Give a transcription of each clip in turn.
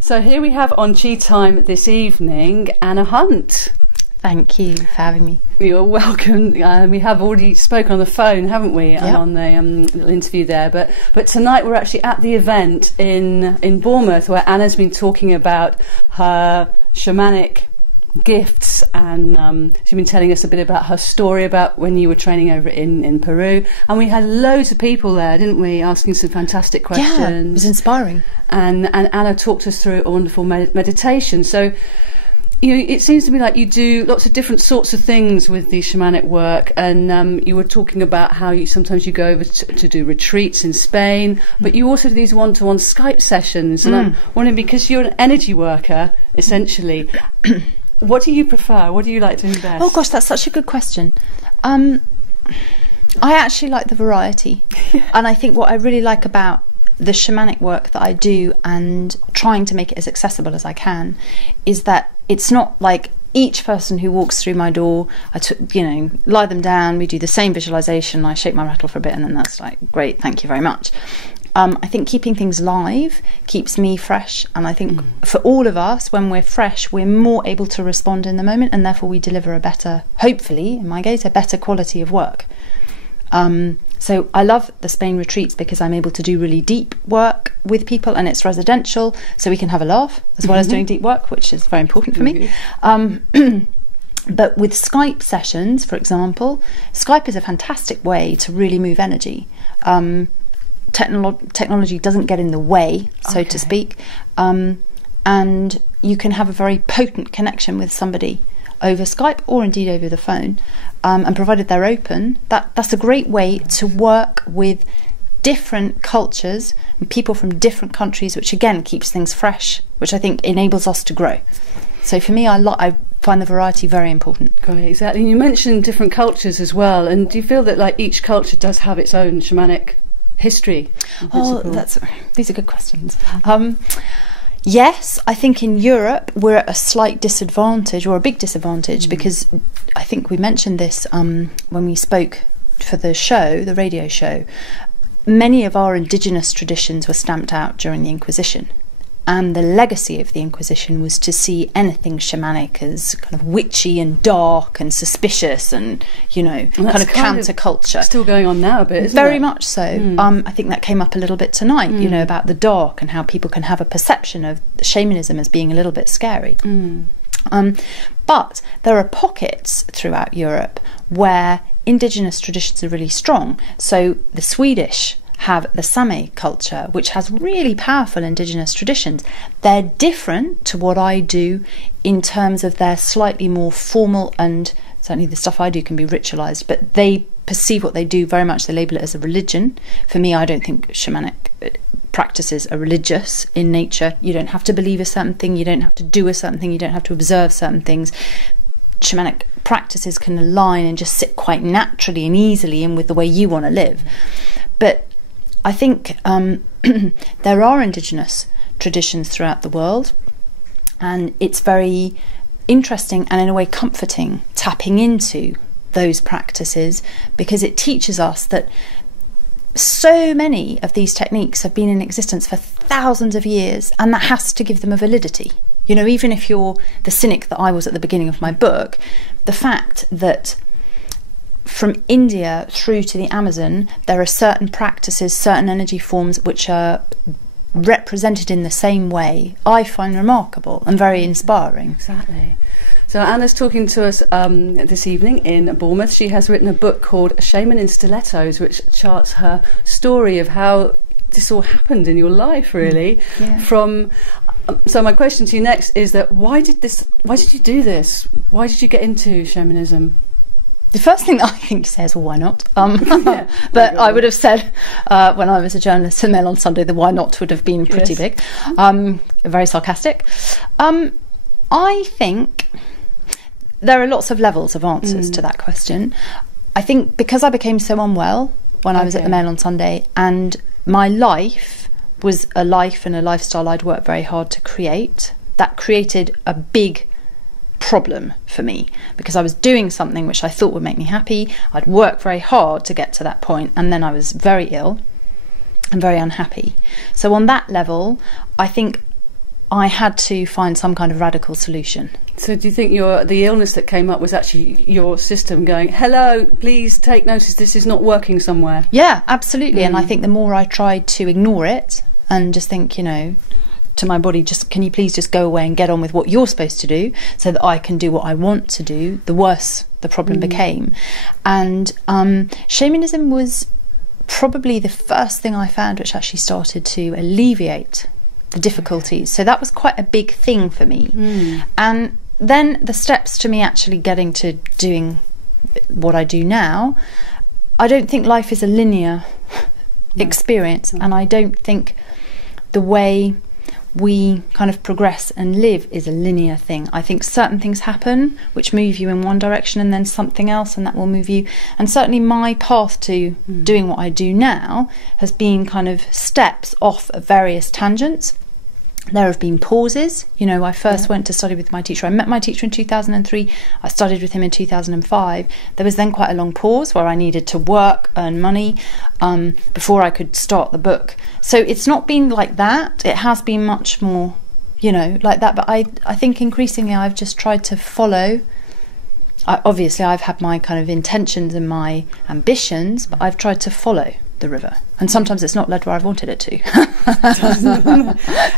So here we have on Chi Time this evening, Anna Hunt. Thank you for having me. You're welcome. We have already spoken on the phone, haven't we, Yep. on the little interview there. But tonight we're actually at the event in Bournemouth where Anna's been talking about her shamanic gifts, and she's been telling us a bit about her story about when you were training over in Peru, and we had loads of people there, didn't we, asking some fantastic questions. Yeah, it was inspiring. And Anna talked us through a wonderful meditation. So it seems to me like you do lots of different sorts of things with the shamanic work, and you were talking about how sometimes you go over to do retreats in Spain, but you also do these one-to-one Skype sessions, and I'm wondering, because you're an energy worker essentially, what do you prefer? What do you like doing best? Oh gosh, that's such a good question. I actually like the variety. And I think what I really like about the shamanic work that I do, and trying to make it as accessible as I can, is that it's not like each person who walks through my door, lie them down, we do the same visualization, I shake my rattle for a bit, and then that's like, great, thank you very much. I think keeping things live keeps me fresh, and I think for all of us, when we're fresh, we're more able to respond in the moment, and therefore we deliver a better, hopefully, in my case, a better quality of work. So I love the Spain retreats because I'm able to do really deep work with people, and it's residential, so we can have a laugh as well as doing deep work, which is very important for me. But with Skype sessions, for example, Skype is a fantastic way to really move energy. Technology doesn't get in the way, so to speak, and you can have a very potent connection with somebody over Skype or indeed over the phone, and provided they're open, that's a great way to work with different cultures and people from different countries, which again keeps things fresh, which I think enables us to grow. So for me, I find the variety very important. Great, exactly. And you mentioned different cultures as well, and do you feel that like each culture does have its own shamanic history? These are good questions. Yes, I think in Europe we're at a slight disadvantage, or a big disadvantage, because I think we mentioned this when we spoke for the show, the radio show. Many of our indigenous traditions were stamped out during the Inquisition. And the legacy of the Inquisition was to see anything shamanic as kind of witchy and dark and suspicious and, kind of counterculture. Still going on now a bit, isn't it? Very much so. I think that came up a little bit tonight, about the dark and how people can have a perception of shamanism as being a little bit scary. But there are pockets throughout Europe where indigenous traditions are really strong. So the Swedish have the Sami culture, which has really powerful indigenous traditions. They're different to what I do in terms of their slightly more formal, and certainly the stuff I do can be ritualized, but they perceive what they do very much, they label it as a religion. For me, I don't think shamanic practices are religious in nature. You don't have to believe a certain thing, you don't have to do a certain thing, you don't have to observe certain things. Shamanic practices can align and just sit quite naturally and easily in with the way you want to live. But I think there are indigenous traditions throughout the world, and it's very interesting and in a way comforting tapping into those practices, because it teaches us that so many of these techniques have been in existence for thousands of years, and that has to give them a validity. Even if you're the cynic that I was at the beginning of my book, the fact that from India through to the Amazon, there are certain practices, certain energy forms which are represented in the same way, I find remarkable and very inspiring. Exactly. So Anna's talking to us this evening in Bournemouth. She has written a book called Shaman in Stilettos, which charts her story of how this all happened in your life, really. So my question to you next is that why did you do this? Why did you get into shamanism? The first thing that I think to say is, well, why not? But I would have said, when I was a journalist in Mail on Sunday, the why not would have been pretty big. Very sarcastic. I think there are lots of levels of answers to that question. I think because I became so unwell when I was at the Mail on Sunday, and my life was a life and a lifestyle I'd worked very hard to create, that created a big problem for me, because I was doing something which I thought would make me happy. I'd worked very hard to get to that point, and then I was very ill and very unhappy. So on that level, I think I had to find some kind of radical solution. So do you think the illness that came up was actually your system going, hello, please take notice, this is not working somewhere? Yeah, absolutely. And I think the more I tried to ignore it and just think, you know, to my body, just can you please just go away and get on with what you're supposed to do so that I can do what I want to do, the worse the problem became. And shamanism was probably the first thing I found which actually started to alleviate the difficulties. So that was quite a big thing for me. And then the steps to me actually getting to doing what I do now, I don't think life is a linear experience, and I don't think the way we kind of progress and live is a linear thing. I think certain things happen which move you in one direction and then something else, and that will move you. And certainly my path to doing what I do now has been kind of steps off of various tangents. There have been pauses. You know, I first went to study with my teacher. I met my teacher in 2003. I studied with him in 2005. There was then quite a long pause where I needed to work, earn money, before I could start the book. So it's not been like that. It has been much more, you know, like that. But I think increasingly I've just tried to follow. Obviously, I've had my kind of intentions and my ambitions, but I've tried to follow the river, and sometimes it's not led where I've wanted it to.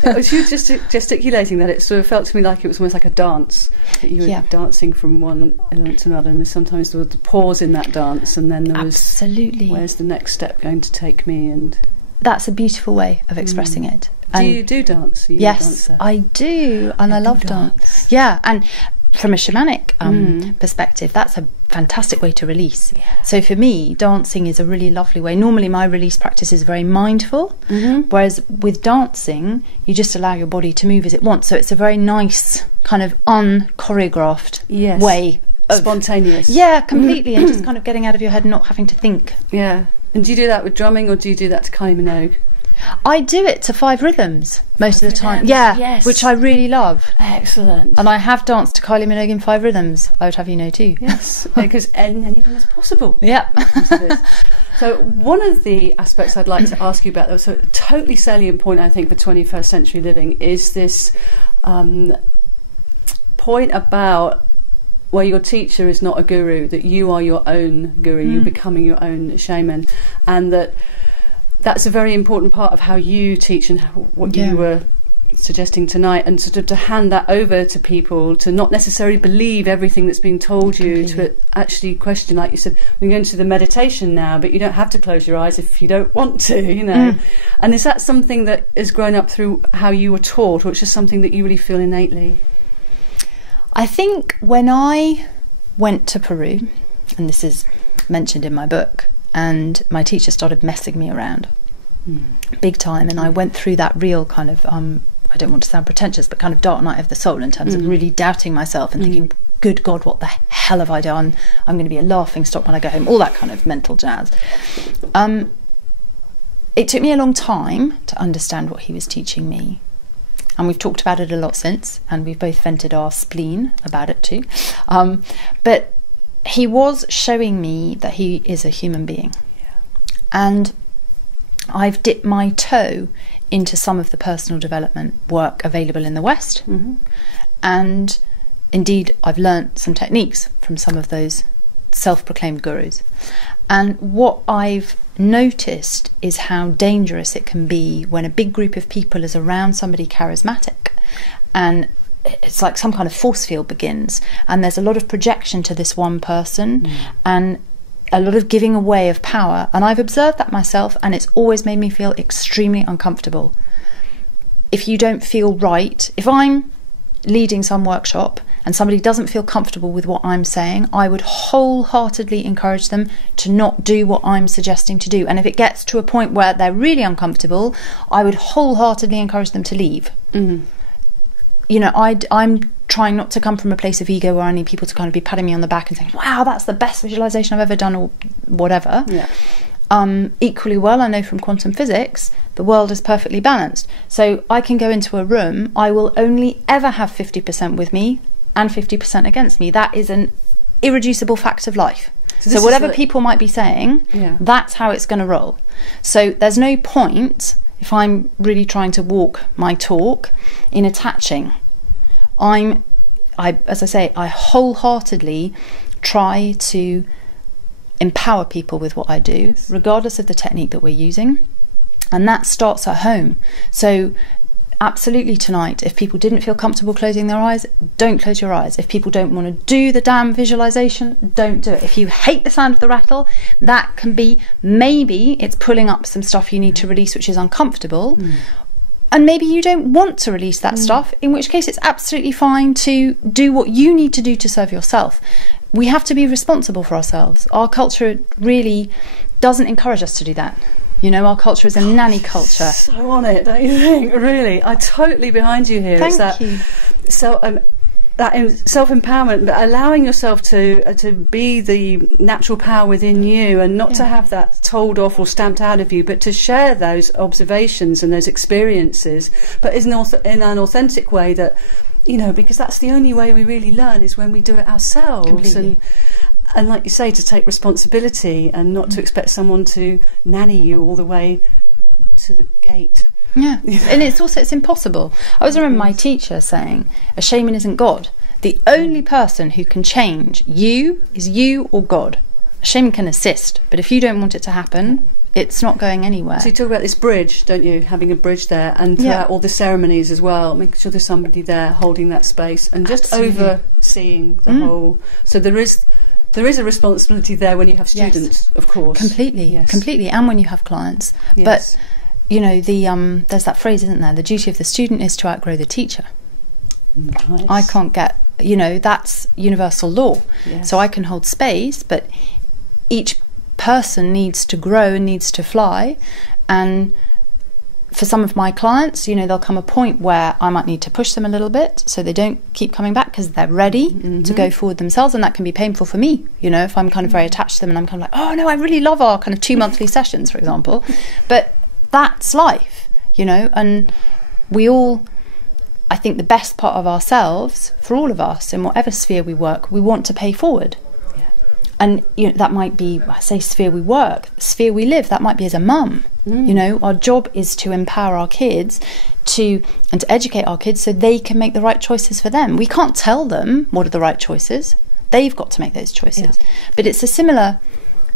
It was you just gesticulating that. It sort of felt to me like it was almost like a dance, that you were dancing from one element to another, and sometimes there was the pause in that dance, and then there was where's the next step going to take me? And that's a beautiful way of expressing it. And do you do dance? Yes, I do, and I love dance. Yeah, and from a shamanic perspective, that's a fantastic way to release. So for me, dancing is a really lovely way. Normally my release practice is very mindful, whereas with dancing you just allow your body to move as it wants, so it's a very nice kind of unchoreographed way of, spontaneous, completely, and just kind of getting out of your head and not having to think. And do you do that with drumming, or do you do that to Kylie Minogue? I do it to 5 rhythms most of the time, which I really love. Excellent. And I have danced to Kylie Minogue in 5 rhythms, I would have you know too. Yes, because anything is possible. Yeah. So one of the aspects I'd like to ask you about, so a totally salient point I think for 21st century living, is this point about where your teacher is not a guru, that you are your own guru, you're becoming your own shaman, and that's a very important part of how you teach and what you were suggesting tonight, and sort of to hand that over to people, to not necessarily believe everything that's being told you, to actually question, like you said, we're going to the meditation now, but you don't have to close your eyes if you don't want to, you know. And is that something that has grown up through how you were taught, or it's just something that you really feel innately? I think when I went to Peru, and this is mentioned in my book, and my teacher started messing me around big time, and I went through that real kind of I don't want to sound pretentious, but kind of dark night of the soul, in terms of really doubting myself and thinking, good God, what the hell have I done? I'm going to be a laughing stock when I go home, all that kind of mental jazz. It took me a long time to understand what he was teaching me, and we've talked about it a lot since, and we've both vented our spleen about it too, but he was showing me that he is a human being. And I've dipped my toe into some of the personal development work available in the West, and indeed I've learnt some techniques from some of those self-proclaimed gurus. And what I've noticed is how dangerous it can be when a big group of people is around somebody charismatic, and it's like some kind of force field begins, and there's a lot of projection to this one person, and a lot of giving away of power. And I've observed that myself, and it's always made me feel extremely uncomfortable. If you don't feel right, if I'm leading some workshop and somebody doesn't feel comfortable with what I'm saying, I would wholeheartedly encourage them to not do what I'm suggesting to do. And if it gets to a point where they're really uncomfortable, I would wholeheartedly encourage them to leave. You know, I'm trying not to come from a place of ego where I need people to kind of be patting me on the back and saying, wow, that's the best visualization I've ever done, or whatever. Equally well, I know from quantum physics, the world is perfectly balanced. So I can go into a room, I will only ever have 50% with me and 50% against me. That is an irreducible fact of life. So whatever people might be saying, that's how it's going to roll. So there's no point if I'm really trying to walk my talk in attaching, as I say, I wholeheartedly try to empower people with what I do, regardless of the technique that we're using. And that starts at home. So absolutely tonight, if people didn't feel comfortable closing their eyes, don't close your eyes. If people don't want to do the damn visualization, don't do it. If you hate the sound of the rattle, that can be, maybe it's pulling up some stuff you need to release which is uncomfortable. And maybe you don't want to release that stuff, in which case it's absolutely fine to do what you need to do to serve yourself. We have to be responsible for ourselves. Our culture really doesn't encourage us to do that. You know, our culture is a nanny culture. So on it, don't you think? Really, I'm totally behind you here. Thank you. So that self-empowerment, but allowing yourself to be the natural power within you, and not to have that told off or stamped out of you, but to share those observations and those experiences, but in an authentic way that, you know, because that's the only way we really learn, is when we do it ourselves. Completely. And like you say, to take responsibility and not to expect someone to nanny you all the way to the gate. Yeah, and it's impossible. I always remember my teacher saying, a shaman isn't God. The only person who can change you is you or God. A shaman can assist, but if you don't want it to happen, it's not going anywhere. So you talk about this bridge, don't you? Having a bridge there, and throughout all the ceremonies as well, making sure there's somebody there holding that space and just overseeing the whole. So there is a responsibility there when you have students, of course. Completely, and when you have clients. Yes. But you know, there's that phrase, isn't there? The duty of the student is to outgrow the teacher. Nice. I can't get, you know, that's universal law. Yes. So I can hold space, but each person needs to grow and needs to fly. And for some of my clients, you know, there'll come a point where I might need to push them a little bit so they don't keep coming back, because they're ready to go forward themselves, and that can be painful for me, you know, if I'm kind of very attached to them and I'm kind of like, oh no, I really love our kind of 2 monthly sessions, for example. But that's life, you know, and we all, I think the best part of ourselves, for all of us, in whatever sphere we work, we want to pay forward. And you know, that might be, I say sphere we work, sphere we live, that might be as a mum. You know, our job is to empower our kids and to educate our kids so they can make the right choices for them. We can't tell them what are the right choices. They've got to make those choices. But it's a similar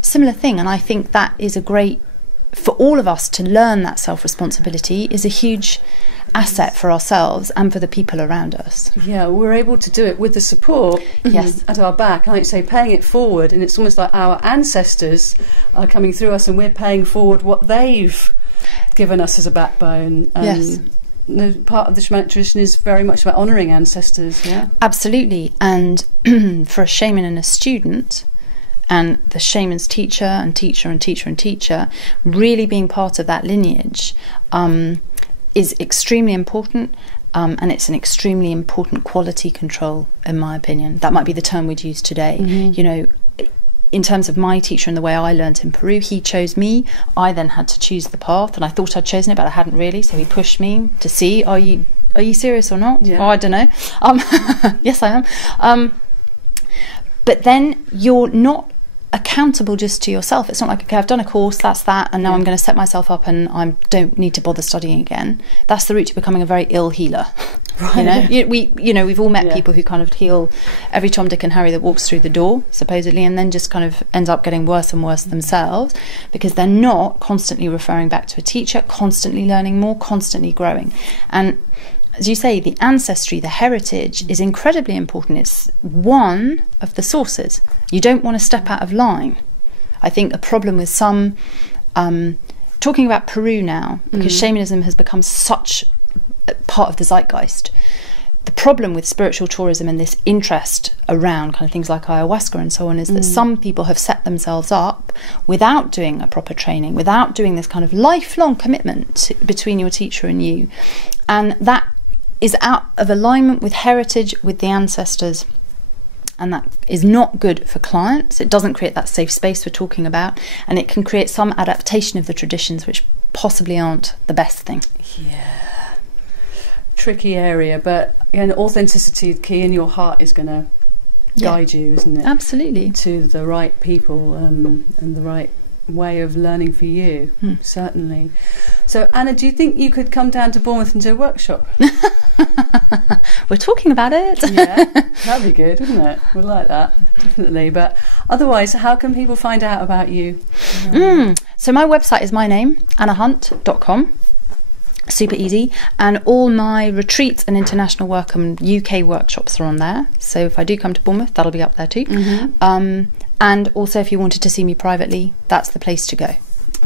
thing, and I think that is a great, for all of us to learn that self-responsibility is a huge asset for ourselves and for the people around us. Yeah, we're able to do it with the support at our back. I like to say, paying it forward, and it's almost like our ancestors are coming through us and we're paying forward what they've given us as a backbone. Yes. Part of the shamanic tradition is very much about honouring ancestors, yeah? Absolutely. And for a shaman and a student, and the shaman's teacher and teacher and teacher and teacher, really being part of that lineage is extremely important, and it's an extremely important quality control, in my opinion. That might be the term we'd use today. You know, in terms of my teacher and the way I learnt in Peru, he chose me. I then had to choose the path, and I thought I'd chosen it, but I hadn't really. So he pushed me to see, are you serious or not? Yeah. Oh, I don't know. Yes, I am. But then you're not accountable just to yourself. It's not like, okay, I've done a course, that's that, and now I'm going to set myself up and I don't need to bother studying again. That's the route to becoming a very ill healer. Right. You know, we've all met people who kind of heal every Tom, Dick and Harry that walks through the door, supposedly, and then just kind of ends up getting worse and worse themselves, because they're not constantly referring back to a teacher, constantly learning more, constantly growing. And as you say, the ancestry, the heritage is incredibly important. It's one of the sources. You don't want to step out of line. I think a problem with some, talking about Peru now, because shamanism has become such a part of the zeitgeist. The problem with spiritual tourism and this interest around kind of things like ayahuasca and so on is that some people have set themselves up without doing a proper training, without doing this kind of lifelong commitment between your teacher and you. And that is out of alignment with heritage, with the ancestors, and that is not good for clients. It doesn't create that safe space we're talking about, and it can create some adaptation of the traditions which possibly aren't the best thing. Yeah, tricky area, but authenticity, the key in your heart, is going to guide you, isn't it? Absolutely. To the right people and the right way of learning for you, certainly. So, Anna, do you think you could come down to Bournemouth and do a workshop? We're talking about it. Yeah, that'd be good, wouldn't it? We'd like that, definitely. But otherwise, how can people find out about you? So my website is my name, annahunt.com. Super easy, and all my retreats and international work and UK workshops are on there. So if I do come to Bournemouth, that'll be up there too. And also, if you wanted to see me privately, that's the place to go.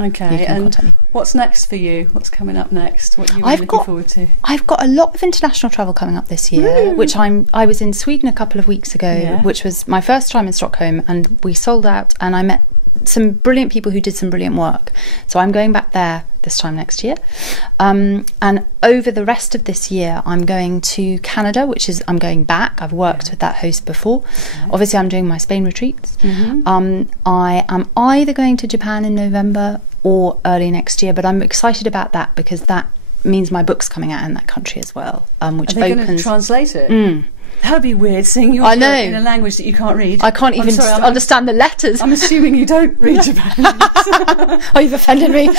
Okay, and what's next for you? What's coming up next? What are you really looking forward to? I've got a lot of international travel coming up this year, which I was in Sweden a couple of weeks ago, which was my first time in Stockholm, and we sold out, and I met some brilliant people who did some brilliant work. So I'm going back there this time next year. And over the rest of this year, I'm going to Canada, I'm going back. I've worked with that host before. Obviously, I'm doing my Spain retreats. I am either going to Japan in November or early next year, but I'm excited about that because that means my book's coming out in that country as well, which Are they going to translate it? That would be weird, seeing your book in a language that you can't read. I can't even understand the letters. I'm assuming you don't read Japanese. Oh, you've offended me.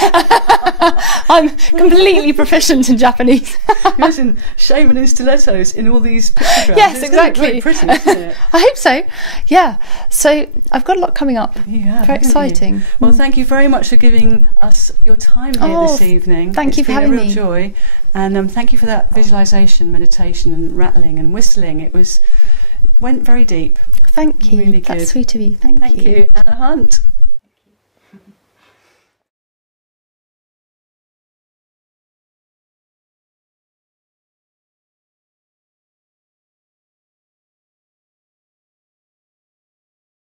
I'm completely proficient in Japanese. Imagine Shaman and Stilettos in all these pictographs. Yes, exactly. Pretty, isn't it? I hope so. Yeah. So I've got a lot coming up. Yeah, very exciting. Well, thank you very much for giving us your time here this evening. Thank you for having me. It's been a real joy. And thank you for that visualisation, meditation and rattling and whistling. It went very deep. Thank you. Really good. That's sweet of you. Thank you. Thank you. Anna Hunt.